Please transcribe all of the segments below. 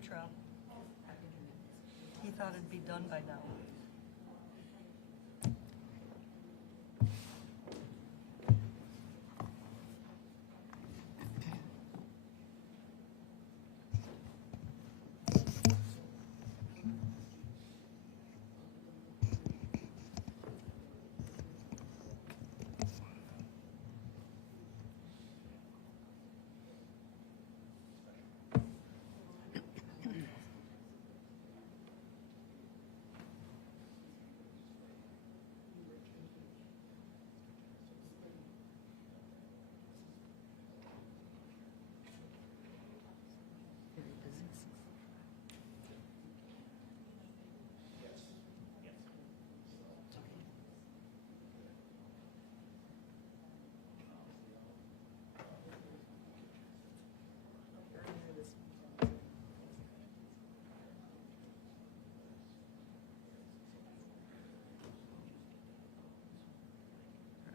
retrial. He thought it'd be done by now.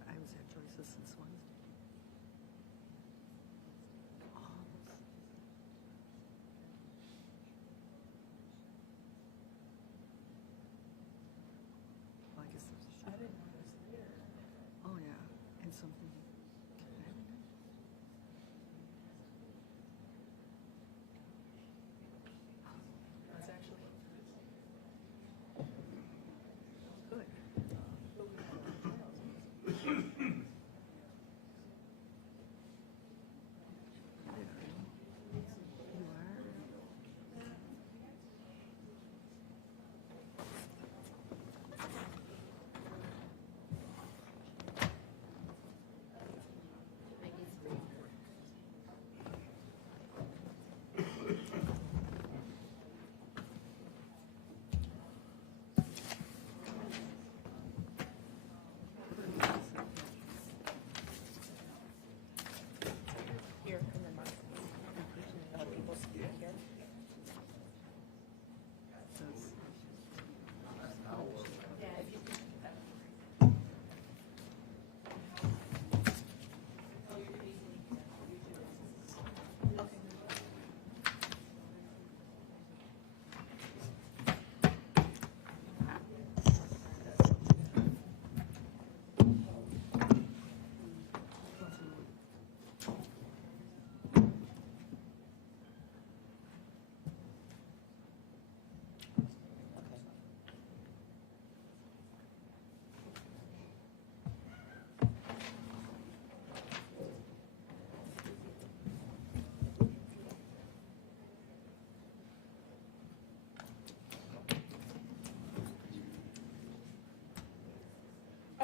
I was at Joyce's since Wednesday. Well, I guess there's a shot. Oh, yeah, and something. It's actually good. Here, and then Mark. People speak here. Yeah, if you could keep that.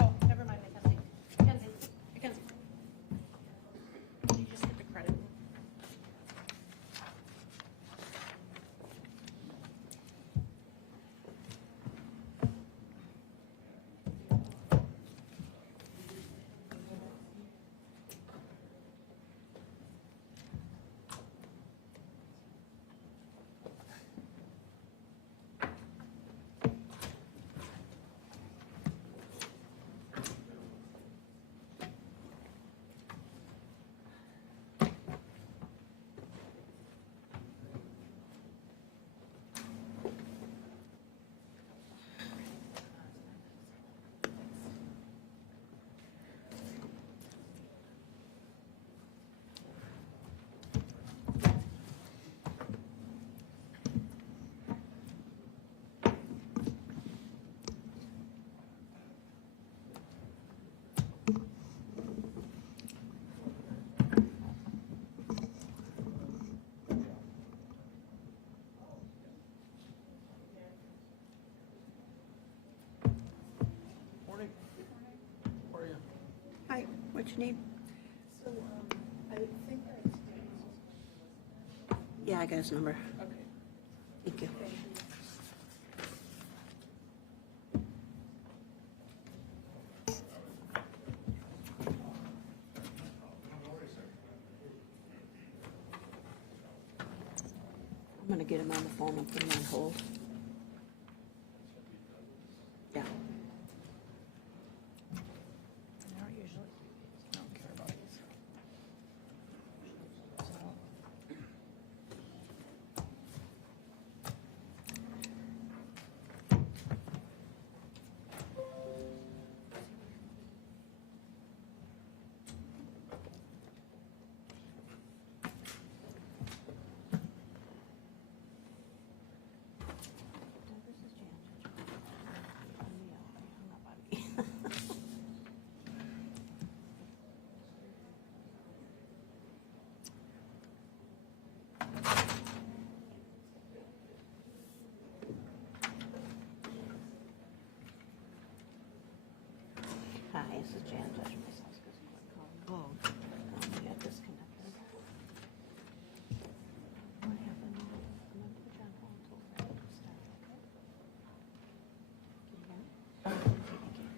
Oh, never mind, Mackenzie. Mackenzie. Can you just get the credit? Morning. How are you? Hi, what's your name? So, I think Yeah, I got his number. okay. Thank you. I'm gonna get him on the phone and put him on hold. Yeah. I don't usually, I don't care about these. So, Jan touched myself because he quit calling. Oh, We got disconnected. What happened? I'm gonna put you on hold until we're ready to start, okay? Can you hear me? Thank you.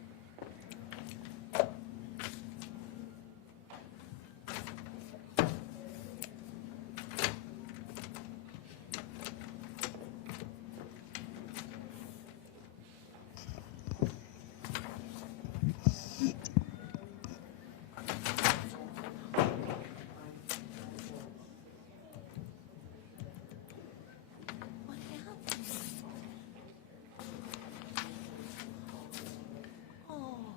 What happened? Oh.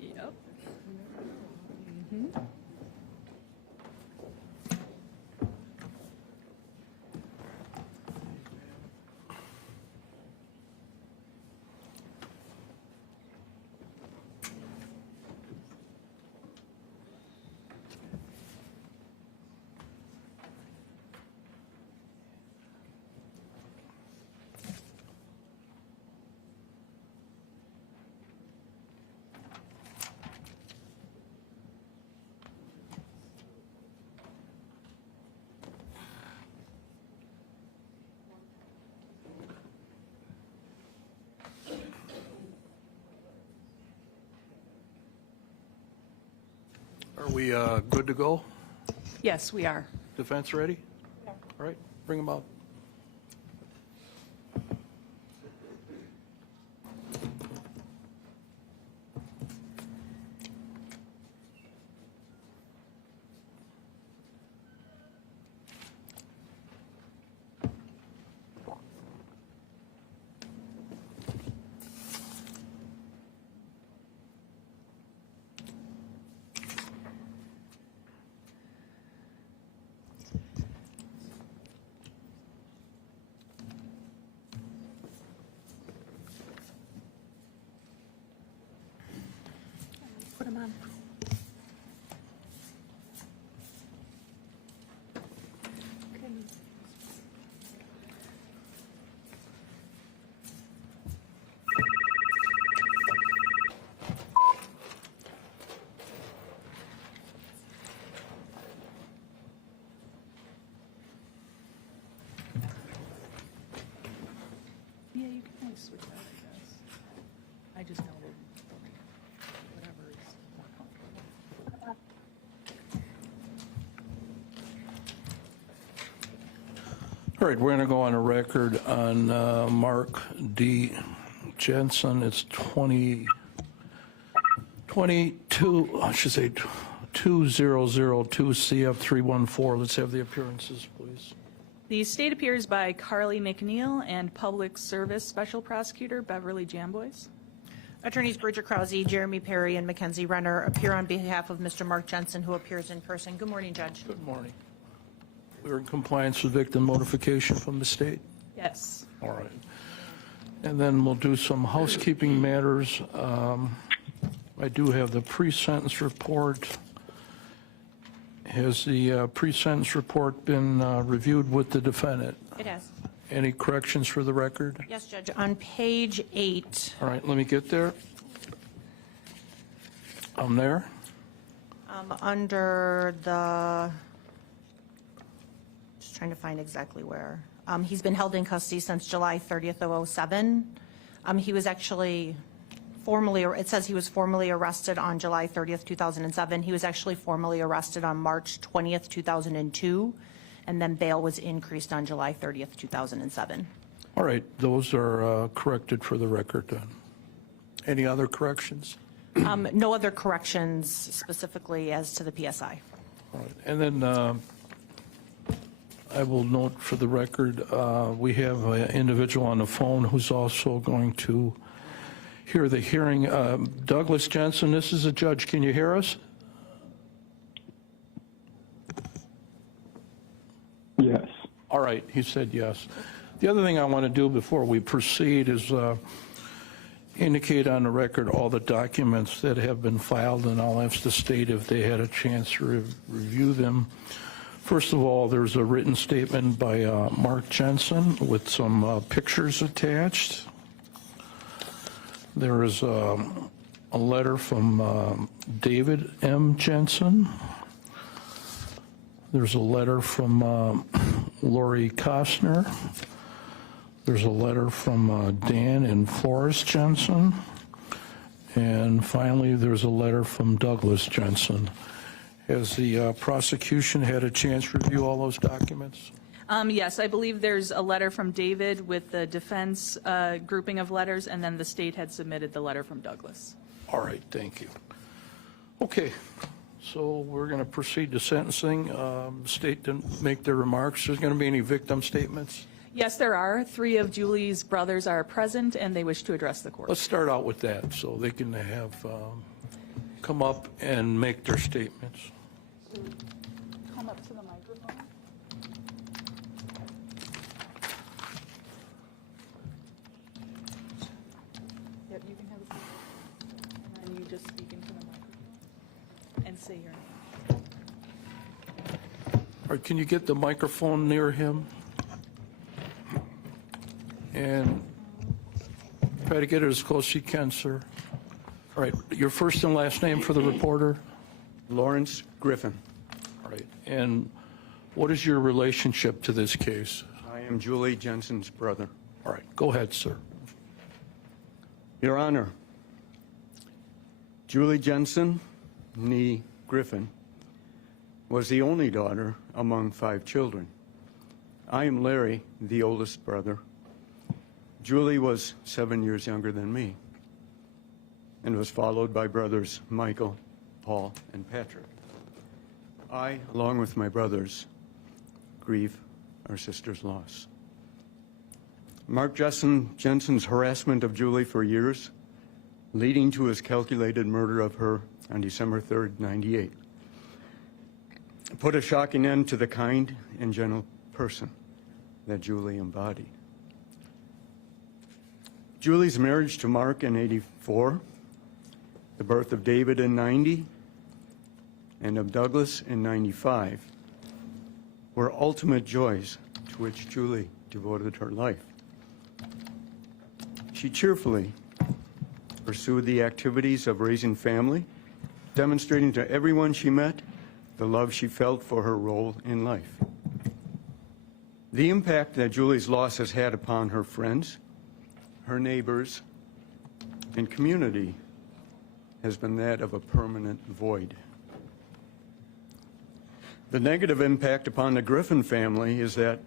yep. Are we good to go? Yes, we are. Defense ready? All right, bring them out. Put him on. Okay. Yeah, you can always switch out, I guess. I just know that whatever is more comfortable. All right, we're going to go on a record on Mark D. Jensen. It's 22, I should say 2002 CF314. Let's have the appearances, please. The state appears by Carly McNeil and Public Service Special Prosecutor Beverly Jamboys. Attorneys Bridget Krause, Jeremy Perry, and Mackenzie Renner appear on behalf of Mr. Mark Jensen, who appears in person. Good morning, Judge. Good morning. We're in compliance with victim notification from the state? Yes. All right. And then we'll do some housekeeping matters. I do have the pre-sentence report. Has the pre-sentence report been reviewed with the defendant? It has. Any corrections for the record? Yes, Judge. On page 8, All right, let me get there. I'm there. under the, just trying to find exactly where. He's been held in custody since July 30th of 07. He was actually formally, it says he was formally arrested on July 30th, 2007. He was actually formally arrested on March 20th, 2002, and then bail was increased on July 30th, 2007. All right, those are corrected for the record then. Any other corrections? No other corrections specifically as to the PSI. All right, and then I will note for the record, we have an individual on the phone who's also going to hear the hearing. Douglas Jensen, this is a judge. Can you hear us? Yes. All right, he said yes. The other thing I want to do before we proceed is indicate on the record all the documents that have been filed, and I'll ask the state if they had a chance to review them. First of all, there's a written statement by Mark Jensen with some pictures attached. There is a letter from David M. Jensen. There's a letter from Lori Kostner. There's a letter from Dan and Forrest Jensen. And finally, there's a letter from Douglas Jensen. Has the prosecution had a chance to review all those documents? Yes, I believe there's a letter from David with the defense grouping of letters, and then the state had submitted the letter from Douglas. All right, thank you. Okay, so we're going to proceed to sentencing. The state didn't make their remarks. There's going to be any victim statements? Yes, there are. 3 of Julie's brothers are present, and they wish to address the court. Let's start out with that, so they can have, come up and make their statements. Come up to the microphone. Yep, you can have a seat. And then you just speak into the microphone and say your name. All right, can you get the microphone near him? And try to get it as close as you can, sir. All right, your first and last name for the reporter? Lawrence Griffin. All right, and what is your relationship to this case? I am Julie Jensen's brother. All right, go ahead, sir. Your Honor, Julie Jensen, nee Griffin, was the only daughter among 5 children. I am Larry, the oldest brother. Julie was 7 years younger than me and was followed by brothers Michael, Paul, and Patrick. I, along with my brothers, grieve our sister's loss. Mark Jensen's harassment of Julie for years, leading to his calculated murder of her on December 3rd, 98, put a shocking end to the kind and gentle person that Julie embodied. Julie's marriage to Mark in 84, the birth of David in 90, and of Douglas in 95 were ultimate joys to which Julie devoted her life. She cheerfully pursued the activities of raising family, demonstrating to everyone she met the love she felt for her role in life. The impact that Julie's loss has had upon her friends, her neighbors, and community has been that of a permanent void. The negative impact upon the Griffin family is that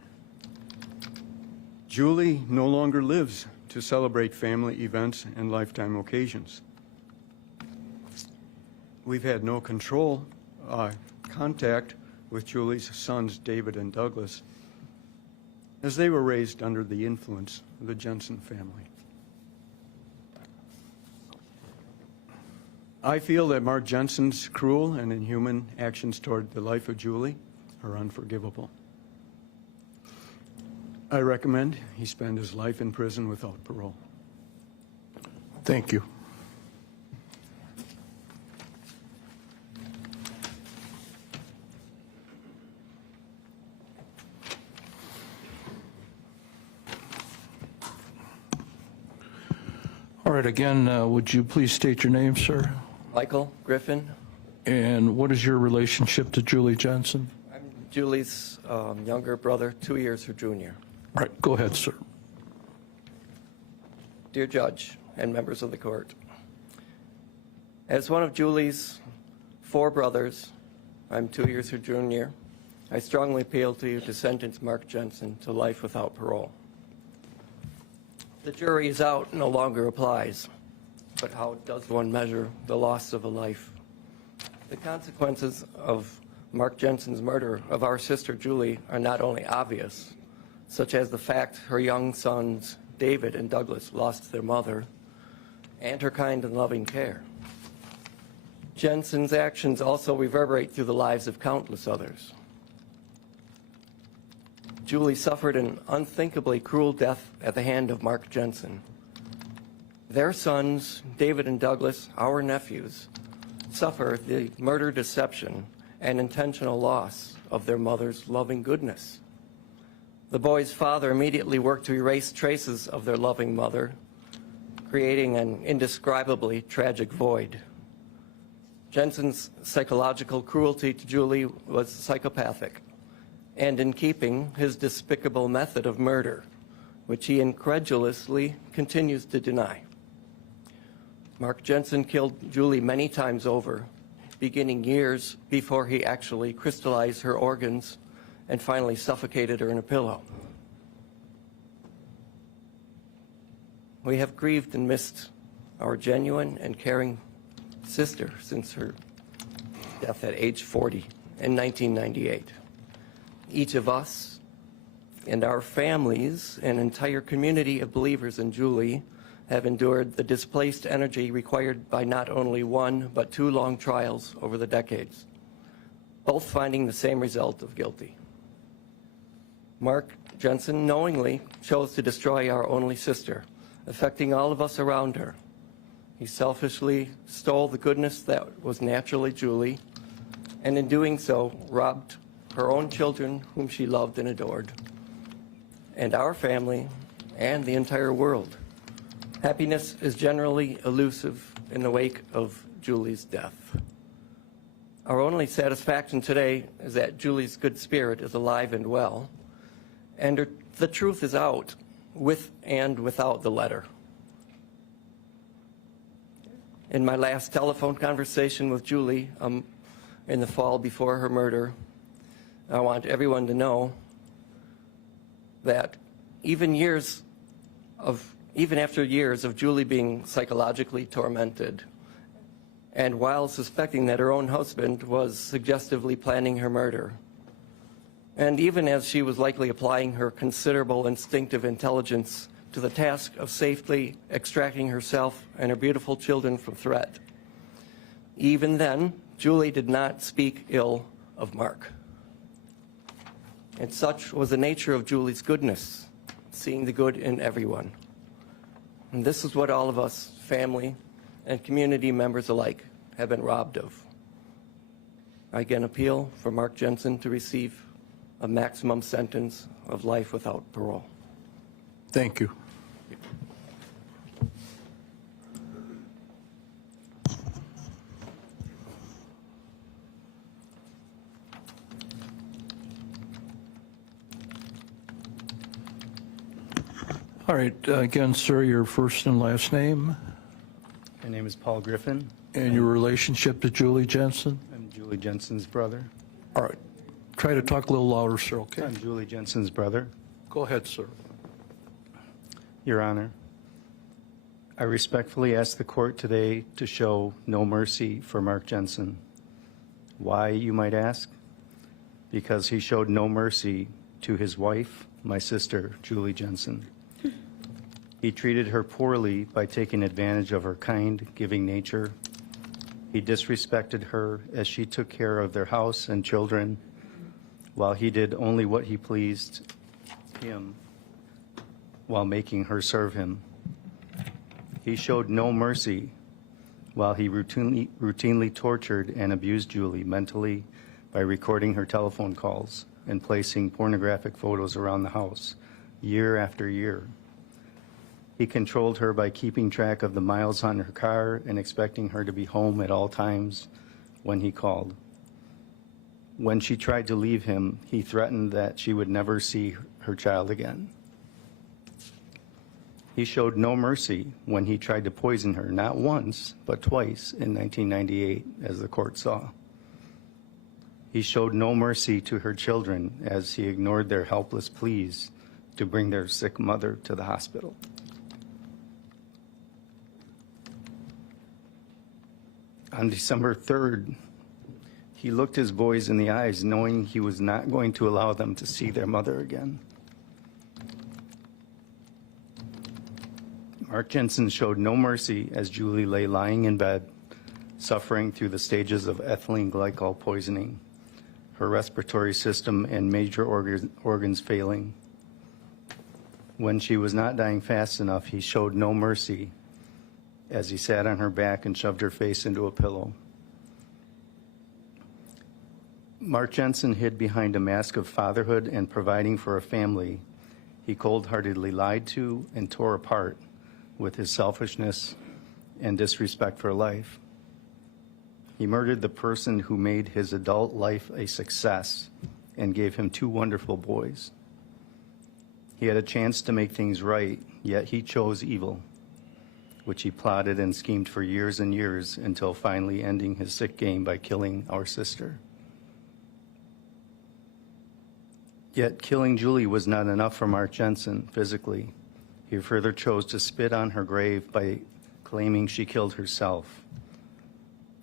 Julie no longer lives to celebrate family events and lifetime occasions. We've had no contact with Julie's sons, David and Douglas, as they were raised under the influence of the Jensen family. I feel that Mark Jensen's cruel and inhuman actions toward the life of Julie are unforgivable. I recommend he spend his life in prison without parole. Thank you. All right, again, would you please state your name, sir? Michael Griffin. And what is your relationship to Julie Jensen? I'm Julie's younger brother, 2 years her junior. All right, go ahead, sir. Dear Judge and members of the court, as one of Julie's 4 brothers, I'm 2 years her junior, I strongly appeal to you to sentence Mark Jensen to life without parole. The jury is out no longer applies, but how does one measure the loss of a life? The consequences of Mark Jensen's murder of our sister Julie are not only obvious, such as the fact her young sons David and Douglas lost their mother and her kind and loving care. Jensen's actions also reverberate through the lives of countless others. Julie suffered an unthinkably cruel death at the hand of Mark Jensen. Their sons, David and Douglas, our nephews, suffer the murder deception and intentional loss of their mother's loving goodness. The boy's father immediately worked to erase traces of their loving mother, creating an indescribably tragic void. Jensen's psychological cruelty to Julie was psychopathic, and in keeping his despicable method of murder, which he incredulously continues to deny. Mark Jensen killed Julie many times over, beginning years before he actually crystallized her organs and finally suffocated her in a pillow. We have grieved and missed our genuine and caring sister since her death at age 40 in 1998. Each of us and our families, an entire community of believers in Julie, have endured the displaced energy required by not only one, but two long trials over the decades, both finding the same result of guilty. Mark Jensen knowingly chose to destroy our only sister, affecting all of us around her. He selfishly stole the goodness that was naturally Julie, and in doing so, robbed her own children, whom she loved and adored, and our family, and the entire world. Happiness is generally elusive in the wake of Julie's death. Our only satisfaction today is that Julie's good spirit is alive and well, and the truth is out, with and without the letter. In my last telephone conversation with Julie in the fall before her murder, I want everyone to know that even after years of Julie being psychologically tormented, and while suspecting that her own husband was suggestively planning her murder, and even as she was likely applying her considerable instinctive intelligence to the task of safely extracting herself and her beautiful children from threat, even then, Julie did not speak ill of Mark. And such was the nature of Julie's goodness, seeing the good in everyone. And this is what all of us, family and community members alike, have been robbed of. I again appeal for Mark Jensen to receive a maximum sentence of life without parole. Thank you. All right, again, sir, your first and last name My name is Paul Griffin. and your relationship to Julie Jensen. I'm Julie Jensen's brother. All right, try to talk a little louder, sir, okay? I'm Julie Jensen's brother. Go ahead, sir. Your Honor, I respectfully ask the court today to show no mercy for Mark Jensen. Why, you might ask? Because he showed no mercy to his wife, my sister, Julie Jensen. He treated her poorly by taking advantage of her kind, giving nature. He disrespected her as she took care of their house and children, while he did only what he pleased him while making her serve him. He showed no mercy while he routinely tortured and abused Julie mentally by recording her telephone calls and placing pornographic photos around the house year after year. He controlled her by keeping track of the miles on her car and expecting her to be home at all times when he called. When she tried to leave him, he threatened that she would never see her child again. He showed no mercy when he tried to poison her, not once, but twice in 1998, as the court saw. He showed no mercy to her children as he ignored their helpless pleas to bring their sick mother to the hospital. On December 3rd, he looked his boys in the eyes, knowing he was not going to allow them to see their mother again. Mark Jensen showed no mercy as Julie lay lying in bed, suffering through the stages of ethylene glycol poisoning, her respiratory system and major organs failing. When she was not dying fast enough, he showed no mercy as he sat on her back and shoved her face into a pillow. Mark Jensen hid behind a mask of fatherhood and providing for a family he cold-heartedly lied to and tore apart with his selfishness and disrespect for life. He murdered the person who made his adult life a success and gave him 2 wonderful boys. He had a chance to make things right, yet he chose evil, which he plotted and schemed for years and years until finally ending his sick game by killing our sister. Yet killing Julie was not enough for Mark Jensen physically. He further chose to spit on her grave by claiming she killed herself.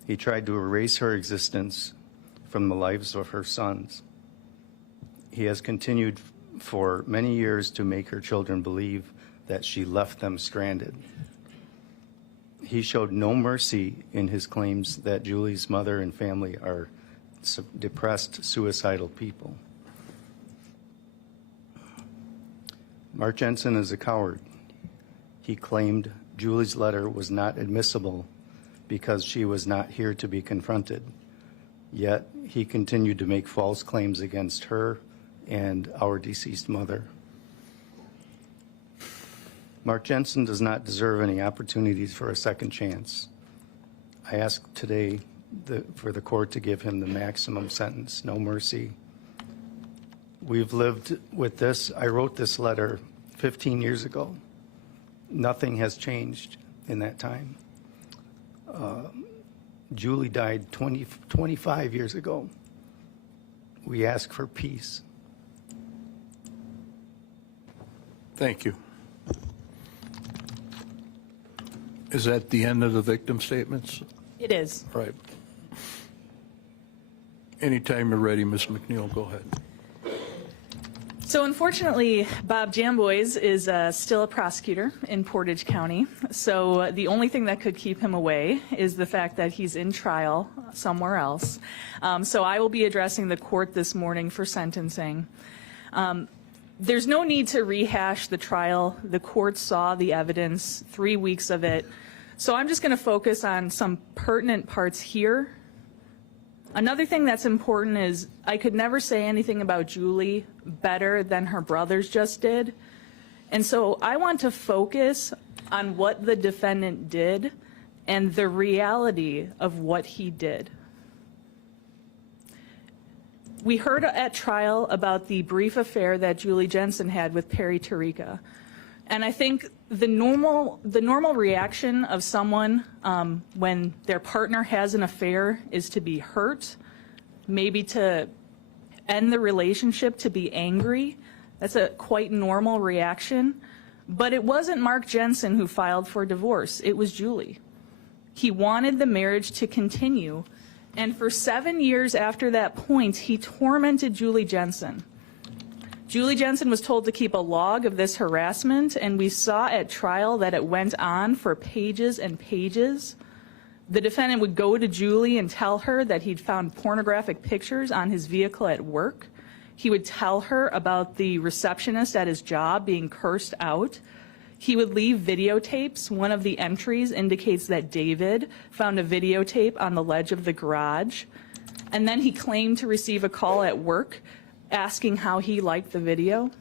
He tried to erase her existence from the lives of her sons. He has continued for many years to make her children believe that she left them stranded. He showed no mercy in his claims that Julie's mother and family are depressed, suicidal people. Mark Jensen is a coward. He claimed Julie's letter was not admissible because she was not here to be confronted. Yet he continued to make false claims against her and our deceased mother. Mark Jensen does not deserve any opportunities for a second chance. I ask today for the court to give him the maximum sentence, no mercy. We've lived with this. I wrote this letter 15 years ago. Nothing has changed in that time. Julie died 25 years ago. We ask for peace. Thank you. Is that the end of the victim statements? It is. Right. Anytime you're ready, Ms. McNeil, go ahead. So unfortunately, Bob Jamboys is still a prosecutor in Portage County. So the only thing that could keep him away is the fact that he's in trial somewhere else. So I will be addressing the court this morning for sentencing. There's no need to rehash the trial. The court saw the evidence, 3 weeks of it. So I'm just going to focus on some pertinent parts here. Another thing that's important is I could never say anything about Julie better than her brothers just did. And so I want to focus on what the defendant did and the reality of what he did. We heard at trial about the brief affair that Julie Jensen had with Perry Tarica. And I think the normal reaction of someone when their partner has an affair is to be hurt, maybe to end the relationship, to be angry. That's a quite normal reaction. But it wasn't Mark Jensen who filed for divorce. It was Julie. He wanted the marriage to continue. And for 7 years after that point, he tormented Julie Jensen. Julie Jensen was told to keep a log of this harassment, and we saw at trial that it went on for pages and pages. The defendant would go to Julie and tell her that he'd found pornographic pictures on his vehicle at work. He would tell her about the receptionist at his job being cursed out. He would leave videotapes. One of the entries indicates that David found a videotape on the ledge of the garage. And then he claimed to receive a call at work asking how he liked the video.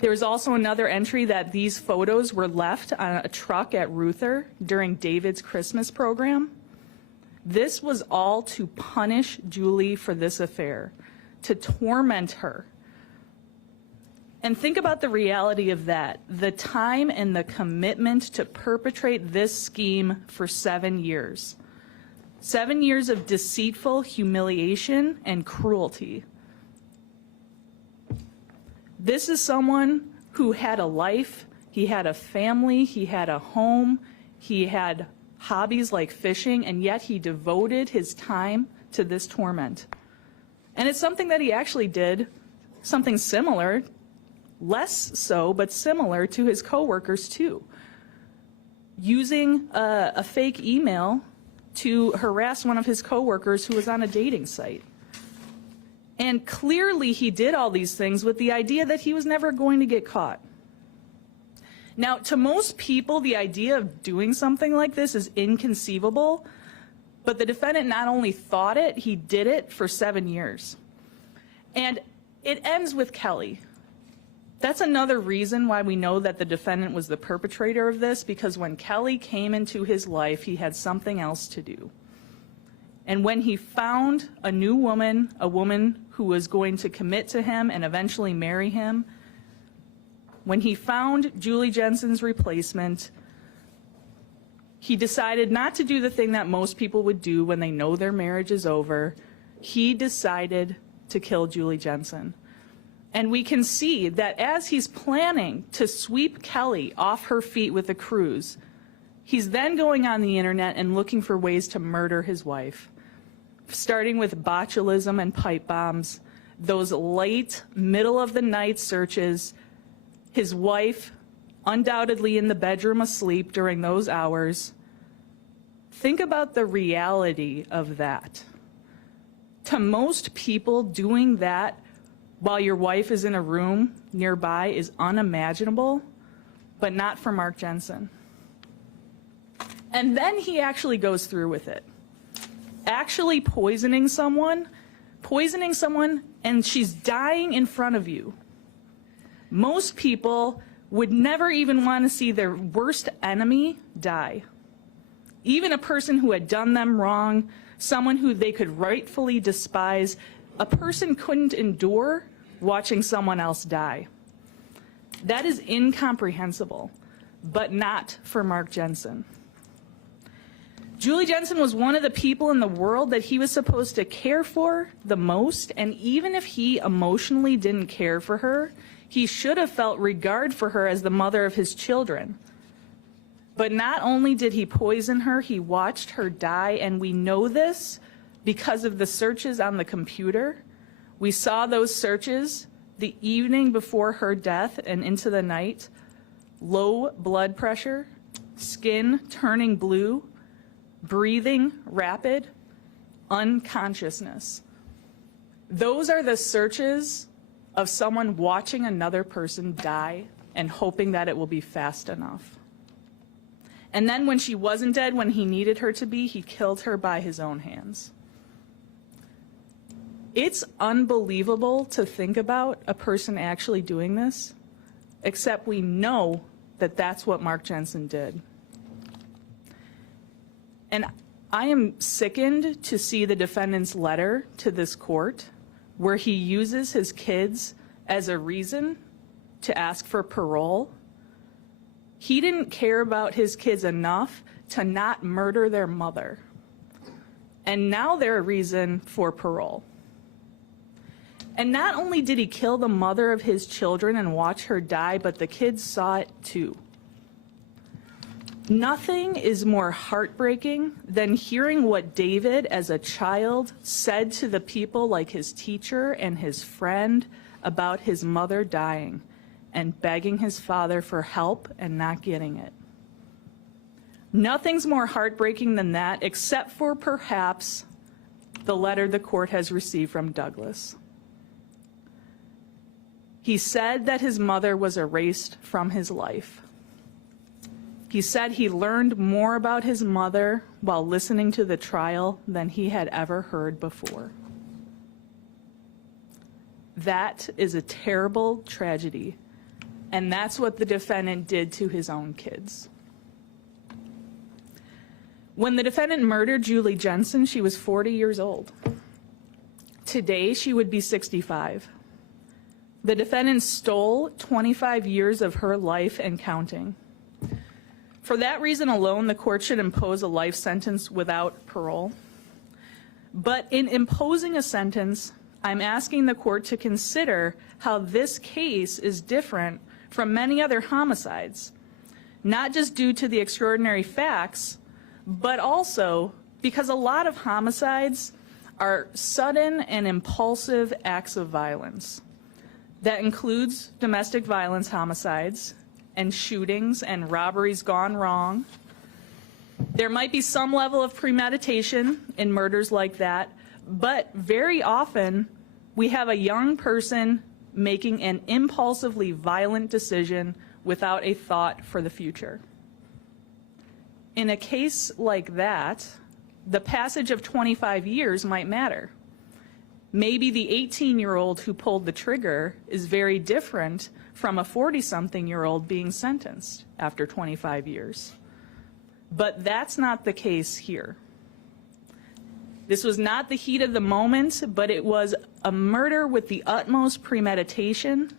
There was also another entry that these photos were left on a truck at Ruther during David's Christmas program. This was all to punish Julie for this affair, to torment her. And think about the reality of that, the time and the commitment to perpetrate this scheme for 7 years. 7 years of deceitful humiliation and cruelty. This is someone who had a life, he had a family, he had a home, he had hobbies like fishing, and yet he devoted his time to this torment. And it's something that he actually did, something similar, less so, but similar to his coworkers too, using a fake email to harass one of his coworkers who was on a dating site. And clearly he did all these things with the idea that he was never going to get caught. Now, to most people, the idea of doing something like this is inconceivable, But the defendant not only thought it, he did it for 7 years. And it ends with Kelly. That's another reason why we know that the defendant was the perpetrator of this, because when Kelly came into his life, he had something else to do. And when he found a new woman, a woman who was going to commit to him and eventually marry him, when he found Julie Jensen's replacement, he decided not to do the thing that most people would do when they know their marriage is over. He decided to kill Julie Jensen. And we can see that as he's planning to sweep Kelly off her feet with a cruise, he's then going on the internet and looking for ways to murder his wife, starting with botulism and pipe bombs, those late, middle-of-the-night searches, his wife undoubtedly in the bedroom asleep during those hours. Think about the reality of that. To most people, doing that while your wife is in a room nearby is unimaginable, but not for Mark Jensen. And then he actually goes through with it. Actually poisoning someone, and she's dying in front of you. Most people would never even want to see their worst enemy die. Even a person who had done them wrong, someone who they could rightfully despise, a person couldn't endure watching someone else die. That is incomprehensible, but not for Mark Jensen. Julie Jensen was one of the people in the world that he was supposed to care for the most, and even if he emotionally didn't care for her, he should have felt regard for her as the mother of his children. But not only did he poison her, he watched her die, and we know this because of the searches on the computer. We saw those searches the evening before her death and into the night. Low blood pressure, skin turning blue, breathing rapid, unconsciousness. Those are the searches of someone watching another person die and hoping that it will be fast enough. And then when she wasn't dead, when he needed her to be, he killed her by his own hands. It's unbelievable to think about a person actually doing this, except we know that that's what Mark Jensen did. And I am sickened to see the defendant's letter to this court where he uses his kids as a reason to ask for parole. He didn't care about his kids enough to not murder their mother. And now they're a reason for parole. And not only did he kill the mother of his children and watch her die, but the kids saw it too. Nothing is more heartbreaking than hearing what David, as a child, said to the people like his teacher and his friend about his mother dying and begging his father for help and not getting it. Nothing's more heartbreaking than that, except for perhaps the letter the court has received from Douglas. He said that his mother was erased from his life. He said he learned more about his mother while listening to the trial than he had ever heard before. That is a terrible tragedy, and that's what the defendant did to his own kids. When the defendant murdered Julie Jensen, she was 40 years old. Today, she would be 65. The defendant stole 25 years of her life and counting. For that reason alone, the court should impose a life sentence without parole. But in imposing a sentence, I'm asking the court to consider how this case is different from many other homicides, not just due to the extraordinary facts, but also because a lot of homicides are sudden and impulsive acts of violence. That includes domestic violence homicides and shootings and robberies gone wrong. There might be some level of premeditation in murders like that, but very often we have a young person making an impulsively violent decision without a thought for the future. In a case like that, the passage of 25 years might matter. Maybe the 18-year-old who pulled the trigger is very different from a 40-something-year-old being sentenced after 25 years. But that's not the case here. This was not the heat of the moment, but it was a murder with the utmost premeditation.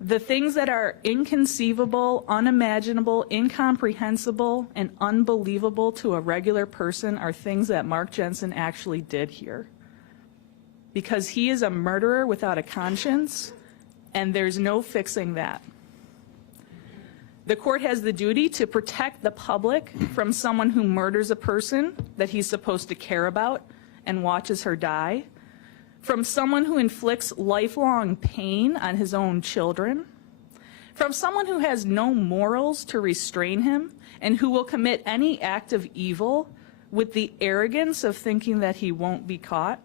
The things that are inconceivable, unimaginable, incomprehensible, and unbelievable to a regular person are things that Mark Jensen actually did here. Because he is a murderer without a conscience, and there's no fixing that. The court has the duty to protect the public from someone who murders a person that he's supposed to care about and watches her die, from someone who inflicts lifelong pain on his own children, from someone who has no morals to restrain him and who will commit any act of evil with the arrogance of thinking that he won't be caught.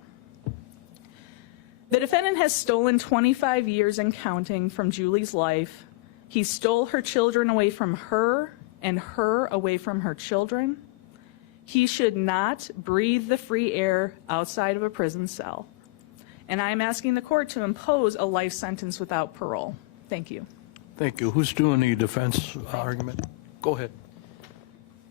The defendant has stolen 25 years and counting from Julie's life. He stole her children away from her and her away from her children. He should not breathe the free air outside of a prison cell. And I am asking the court to impose a life sentence without parole. Thank you. Thank you. Who's doing the defense argument? Go ahead.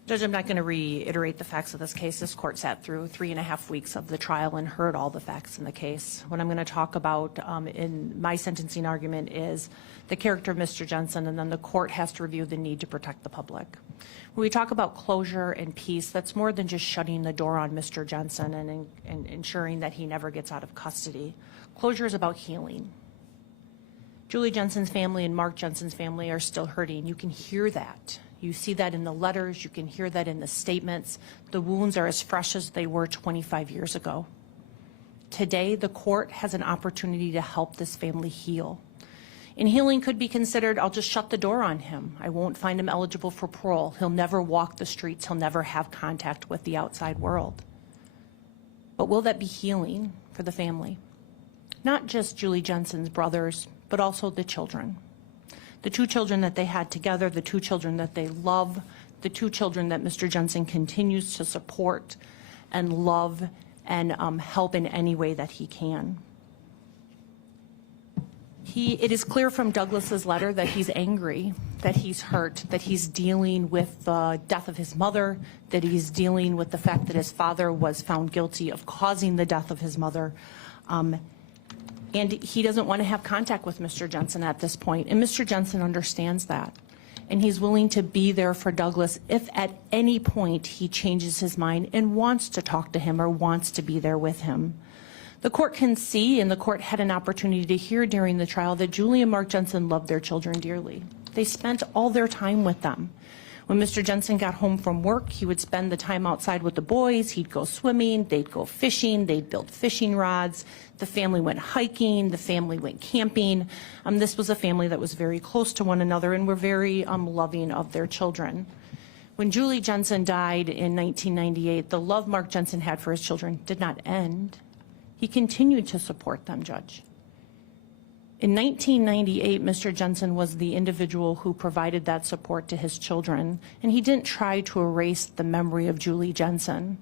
Judge, I'm not going to reiterate the facts of this case. This court sat through 3.5 weeks of the trial and heard all the facts in the case. What I'm going to talk about in my sentencing argument is the character of Mr. Jensen, and then the court has to review the need to protect the public. When we talk about closure and peace, that's more than just shutting the door on Mr. Jensen and ensuring that he never gets out of custody. Closure is about healing. Julie Jensen's family and Mark Jensen's family are still hurting. You can hear that. You see that in the letters. You can hear that in the statements. The wounds are as fresh as they were 25 years ago. Today, the court has an opportunity to help this family heal. And healing could be considered, I'll just shut the door on him. I won't find him eligible for parole. He'll never walk the streets. He'll never have contact with the outside world. But will that be healing for the family? Not just Julie Jensen's brothers, but also the children. The 2 children that they had together, the 2 children that they love, the 2 children that Mr. Jensen continues to support and love and help in any way that he can. It is clear from Douglas's letter that he's angry, that he's hurt, that he's dealing with the death of his mother, that he's dealing with the fact that his father was found guilty of causing the death of his mother. And he doesn't want to have contact with Mr. Jensen at this point. And Mr. Jensen understands that. And he's willing to be there for Douglas if at any point he changes his mind and wants to talk to him or wants to be there with him. The court can see, and the court had an opportunity to hear during the trial, that Julie and Mark Jensen loved their children dearly. They spent all their time with them. When Mr. Jensen got home from work, he would spend the time outside with the boys. He'd go swimming, they'd go fishing, they'd build fishing rods. The family went hiking, the family went camping. This was a family that was very close to one another and were very loving of their children. When Julie Jensen died in 1998, the love Mark Jensen had for his children did not end. He continued to support them, Judge. In 1998, Mr. Jensen was the individual who provided that support to his children, and he didn't try to erase the memory of Julie Jensen.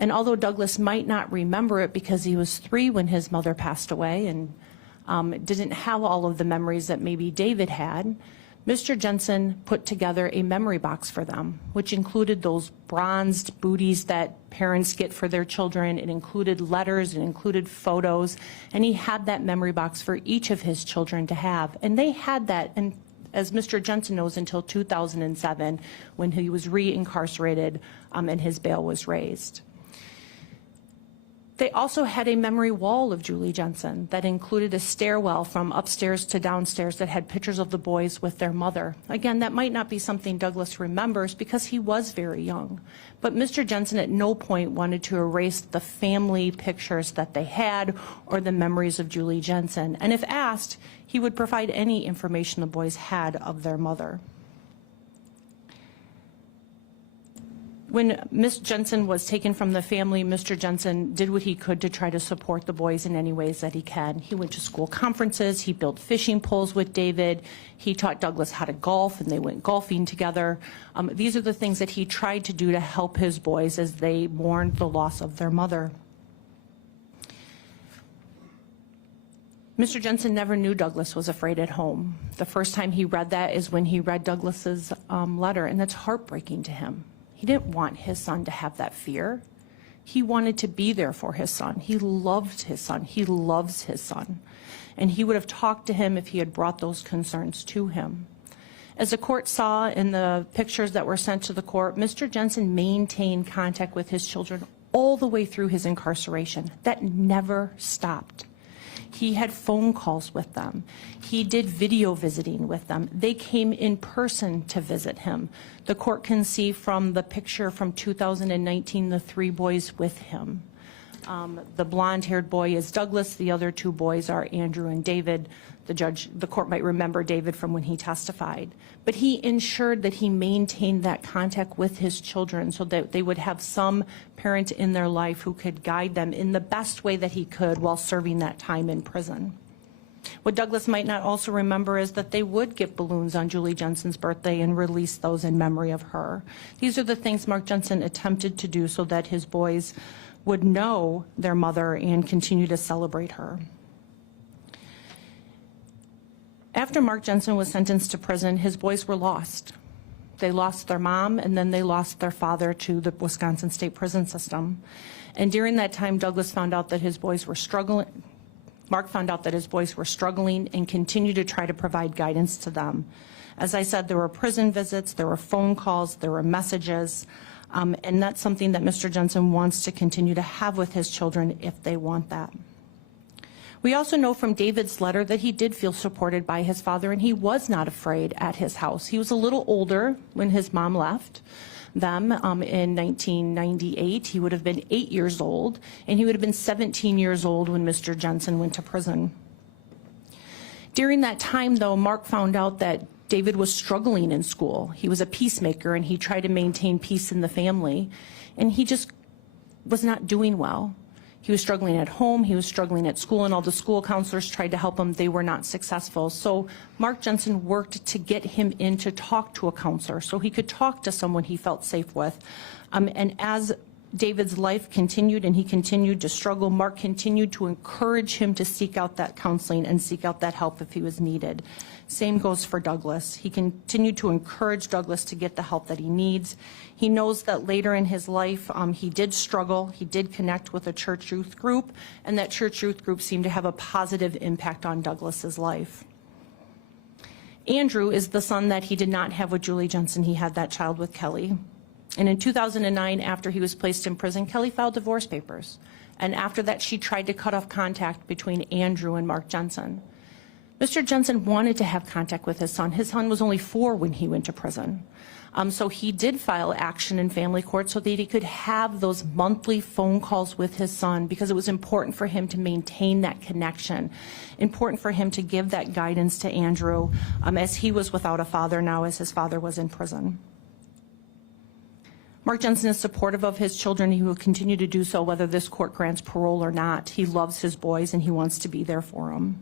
And although Douglas might not remember it because he was 3 when his mother passed away and didn't have all of the memories that maybe David had, Mr. Jensen put together a memory box for them, which included those bronzed booties that parents get for their children. It included letters, it included photos, and he had that memory box for each of his children to have. And they had that, and as Mr. Jensen knows, until 2007, when he was re-incarcerated and his bail was raised. They also had a memory wall of Julie Jensen that included a stairwell from upstairs to downstairs that had pictures of the boys with their mother. Again, that might not be something Douglas remembers because he was very young. But Mr. Jensen at no point wanted to erase the family pictures that they had or the memories of Julie Jensen. And if asked, he would provide any information the boys had of their mother. When Ms. Jensen was taken from the family, Mr. Jensen did what he could to try to support the boys in any ways that he can. He went to school conferences, he built fishing poles with David, he taught Douglas how to golf, and they went golfing together. These are the things that he tried to do to help his boys as they mourned the loss of their mother. Mr. Jensen never knew Douglas was afraid at home. The first time he read that is when he read Douglas's letter, and that's heartbreaking to him. He didn't want his son to have that fear. He wanted to be there for his son. He loved his son. He loves his son. And he would have talked to him if he had brought those concerns to him. As the court saw in the pictures that were sent to the court, Mr. Jensen maintained contact with his children all the way through his incarceration. That never stopped. He had phone calls with them. He did video visiting with them. They came in person to visit him. The court can see from the picture from 2019, the 3 boys with him. The blonde-haired boy is Douglas. The other 2 boys are Andrew and David. The court might remember David from when he testified. But he ensured that he maintained that contact with his children so that they would have some parent in their life who could guide them in the best way that he could while serving that time in prison. What Douglas might not also remember is that they would get balloons on Julie Jensen's birthday and release those in memory of her. These are the things Mark Jensen attempted to do so that his boys would know their mother and continue to celebrate her. After Mark Jensen was sentenced to prison, his boys were lost. They lost their mom, and then they lost their father to the Wisconsin State Prison System. And during that time, Douglas found out that his boys were struggling. Mark found out that his boys were struggling and continued to try to provide guidance to them. As I said, there were prison visits, there were phone calls, there were messages, and that's something that Mr. Jensen wants to continue to have with his children if they want that. We also know from David's letter that he did feel supported by his father, and he was not afraid at his house. He was a little older when his mom left them in 1998. He would have been 8 years old, and he would have been 17 years old when Mr. Jensen went to prison. During that time, though, Mark found out that David was struggling in school. He was a peacemaker, and he tried to maintain peace in the family, and he just was not doing well. He was struggling at home, he was struggling at school, and all the school counselors tried to help him. They were not successful. So Mark Jensen worked to get him in to talk to a counselor so he could talk to someone he felt safe with. And as David's life continued and he continued to struggle, Mark continued to encourage him to seek out that counseling and seek out that help if he was needed. Same goes for Douglas. He continued to encourage Douglas to get the help that he needs. He knows that later in his life, he did struggle. He did connect with a church youth group, and that church youth group seemed to have a positive impact on Douglas's life. Andrew is the son that he did not have with Julie Jensen. He had that child with Kelly. And in 2009, after he was placed in prison, Kelly filed divorce papers. And after that, she tried to cut off contact between Andrew and Mark Jensen. Mr. Jensen wanted to have contact with his son. His son was only 4 when he went to prison. So he did file action in family court so that he could have those monthly phone calls with his son, because it was important for him to maintain that connection, important for him to give that guidance to Andrew as he was without a father now, as his father was in prison. Mark Jensen is supportive of his children. He will continue to do so whether this court grants parole or not. He loves his boys and he wants to be there for them.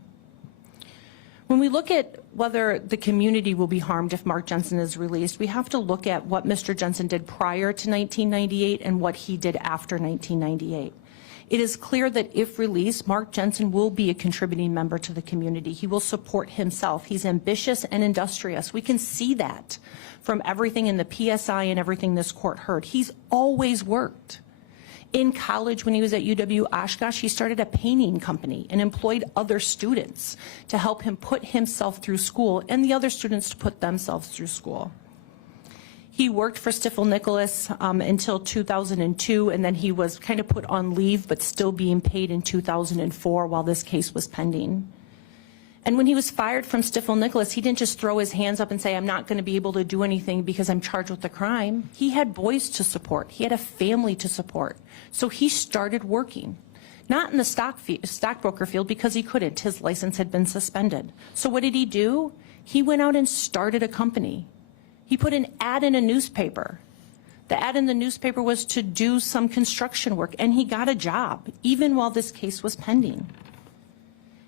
When we look at whether the community will be harmed if Mark Jensen is released, we have to look at what Mr. Jensen did prior to 1998 and what he did after 1998. It is clear that if released, Mark Jensen will be a contributing member to the community. He will support himself. He's ambitious and industrious. We can see that from everything in the PSI and everything this court heard. He's always worked. In college, when he was at UW Oshkosh, he started a painting company and employed other students to help him put himself through school and the other students to put themselves through school. He worked for Stifel Nicholas until 2002, and then he was kind of put on leave but still being paid in 2004 while this case was pending. And when he was fired from Stifel Nicholas, he didn't just throw his hands up and say, I'm not going to be able to do anything because I'm charged with a crime. He had boys to support. He had a family to support. So he started working, not in the stockbroker field because he couldn't. His license had been suspended. So what did he do? He went out and started a company. He put an ad in a newspaper The ad in the newspaper was to do some construction work, and he got a job, even while this case was pending.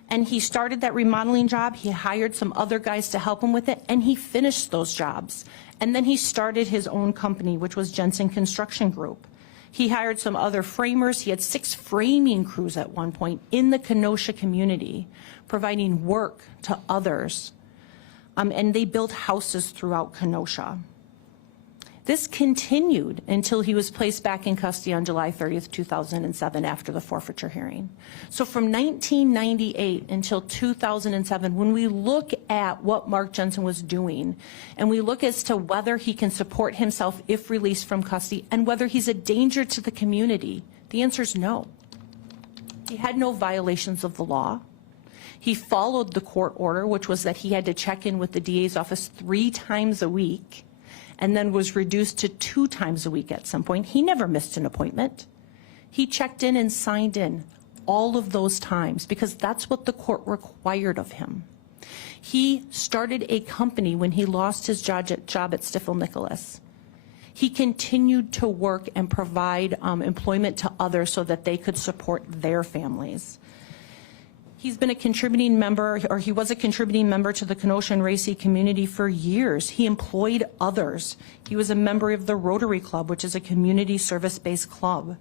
And he started that remodeling job, he hired some other guys to help him with it, and he finished those jobs. And then he started his own company, which was Jensen Construction Group. He hired some other framers. He had 6 framing crews at one point in the Kenosha community, providing work to others. And they built houses throughout Kenosha. This continued until he was placed back in custody on July 30th, 2007, after the forfeiture hearing. So from 1998 until 2007, when we look at what Mark Jensen was doing, and we look as to whether he can support himself if released from custody, and whether he's a danger to the community, the answer is no. He had no violations of the law. He followed the court order, which was that he had to check in with the DA's office 3 times a week, and then was reduced to 2 times a week at some point. He never missed an appointment. He checked in and signed in all of those times because that's what the court required of him. He started a company when he lost his job at Stifel Nicholas. He continued to work and provide employment to others so that they could support their families. He's been a contributing member, or he was a contributing member to the Kenosha and Racine community for years. He employed others. He was a member of the Rotary Club, which is a community service-based club.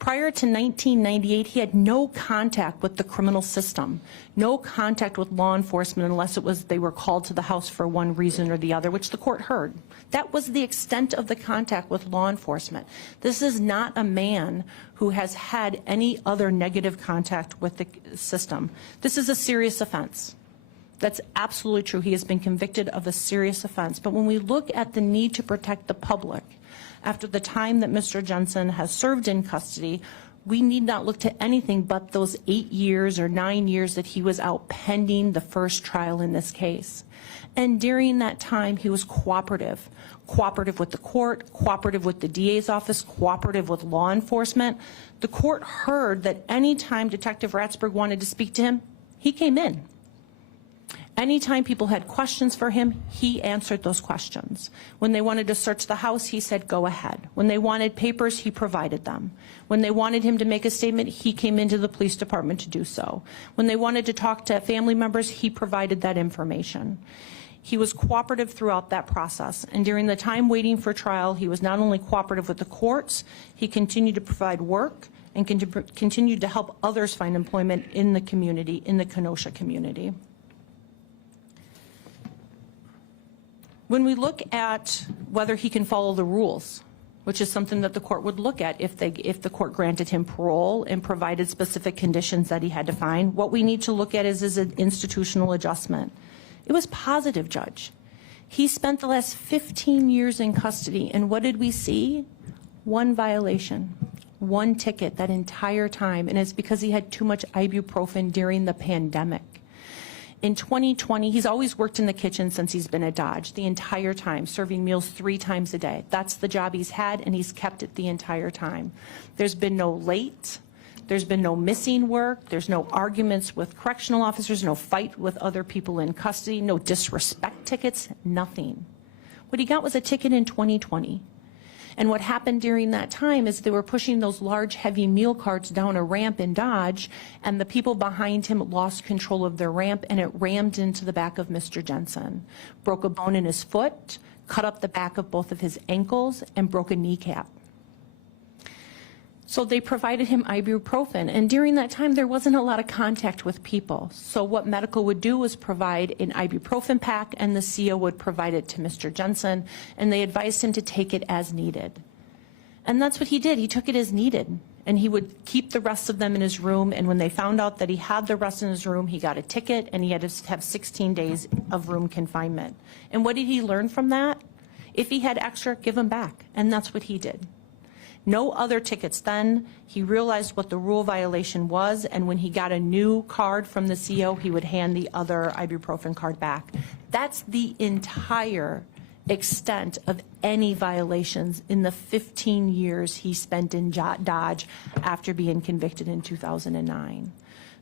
Prior to 1998, he had no contact with the criminal system, no contact with law enforcement unless it was they were called to the house for one reason or the other, which the court heard. That was the extent of the contact with law enforcement. This is not a man who has had any other negative contact with the system. This is a serious offense. That's absolutely true. He has been convicted of a serious offense. But when we look at the need to protect the public, after the time that Mr. Jensen has served in custody, we need not look to anything but those 8 years or 9 years that he was out pending the first trial in this case. And during that time, he was cooperative with the court, cooperative with the DA's office, cooperative with law enforcement. The court heard that any time Detective Ratzberg wanted to speak to him, he came in. Anytime people had questions for him, he answered those questions. When they wanted to search the house, he said, go ahead. When they wanted papers, he provided them. When they wanted him to make a statement, he came into the police department to do so. When they wanted to talk to family members, he provided that information. He was cooperative throughout that process. And during the time waiting for trial, he was not only cooperative with the courts, he continued to provide work and continued to help others find employment in the community, in the Kenosha community. When we look at whether he can follow the rules, which is something that the court would look at if the court granted him parole and provided specific conditions that he had to find, what we need to look at is an institutional adjustment. It was positive, Judge. He spent the last 15 years in custody, and what did we see? 1 violation, 1 ticket that entire time, and it's because he had too much ibuprofen during the pandemic. In 2020, he's always worked in the kitchen since he's been at Dodge, the entire time, serving meals 3 times a day. That's the job he's had, and he's kept it the entire time. There's been no late. There's been no missing work. There's no arguments with correctional officers, no fight with other people in custody, no disrespect tickets, nothing. What he got was a ticket in 2020. And what happened during that time is they were pushing those large, heavy meal carts down a ramp in Dodge, and the people behind him lost control of their ramp, and it rammed into the back of Mr. Jensen. Broke a bone in his foot, cut up the back of both of his ankles, and broke a kneecap. So they provided him ibuprofen, and during that time there wasn't a lot of contact with people. So what medical would do was provide an ibuprofen pack, and the CO would provide it to Mr. Jensen, and they advised him to take it as needed. And that's what he did. He took it as needed, and he would keep the rest of them in his room, and when they found out that he had the rest in his room, he got a ticket, and he had to have 16 days of room confinement. And what did he learn from that? If he had extra, give them back, and that's what he did. No other tickets then. He realized what the rule violation was, and when he got a new card from the CO, he would hand the other ibuprofen card back. That's the entire extent of any violations in the 15 years he spent in Dodge after being convicted in 2009.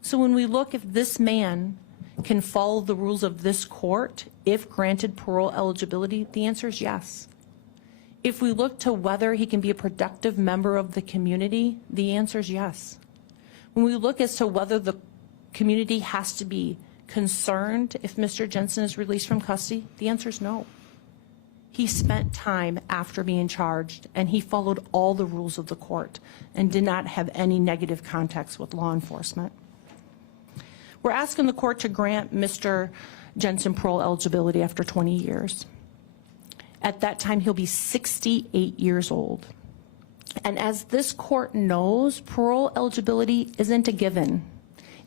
So when we look if this man can follow the rules of this court, if granted parole eligibility, the answer is yes. If we look to whether he can be a productive member of the community, the answer is yes. When we look as to whether the community has to be concerned if Mr. Jensen is released from custody, the answer is no. He spent time after being charged, and he followed all the rules of the court and did not have any negative contacts with law enforcement. We're asking the court to grant Mr. Jensen parole eligibility after 20 years. At that time, he'll be 68 years old. And as this court knows, parole eligibility isn't a given.